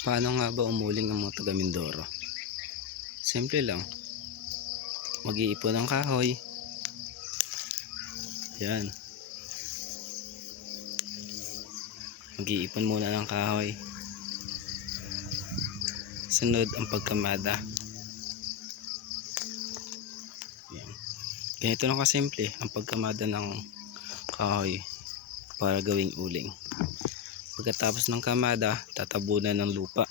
Paano nga ba umuling ang mga taga Mindoro? Simple lang. Mag-iipon ng kahoy. Yan. Mag-iipon muna ng kahoy. Sunod ang pagkamada. Yan. Ganito lang kasimple ang pagkamada ng kahoy para gawing uling. Pagkatapos ng kamada, tatabunan ng lupa.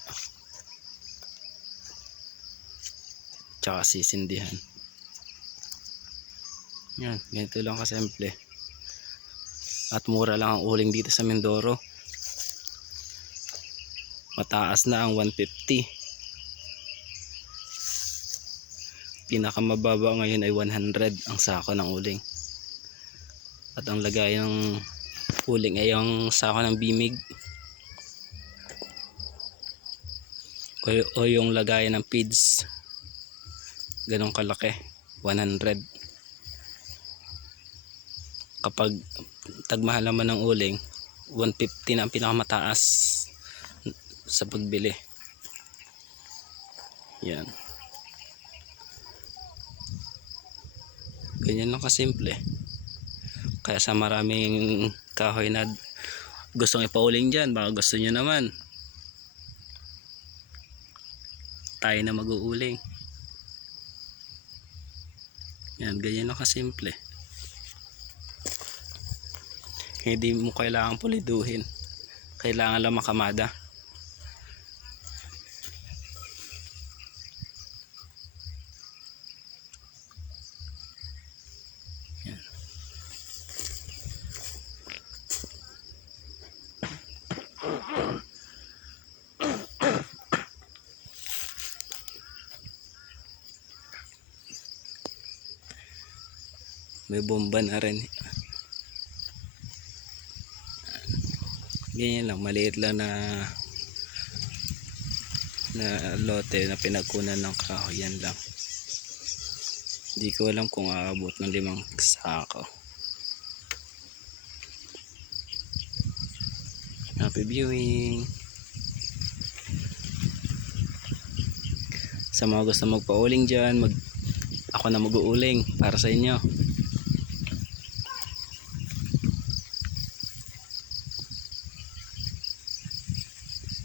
Tsaka sisindihan. Yan, ganito lang kasimple. At mura lang ang uling dito sa Mindoro. Mataas na ang 150. Pinakamababa ngayon ay 100 ang sako ng uling. At ang lagay ng uling ay yung sako ng bimig. O yung lagay ng feeds. Ganong kalaki, 100. Kapag tagmahal naman ng uling, 150 na ang pinakamataas sa pagbili. Yan. Ganyan lang kasimple. Kaya sa maraming kahoy na gustong ipauling dyan, baka gusto nyo naman tayo na mag-uuling. Yan, ganyan lang kasimple. Hindi mo kailangan puliduhin. Kailangan lang makamada. Yan. May bomba na rin. Ganyan lang, maliit lang na lote na pinagkunan ng kahoy. Yan lang. Hindi ko alam kung aabot ng 5 sako. Happy viewing. Sa mga gusto magpauling dyan, ako na mag-uuling para sa inyo.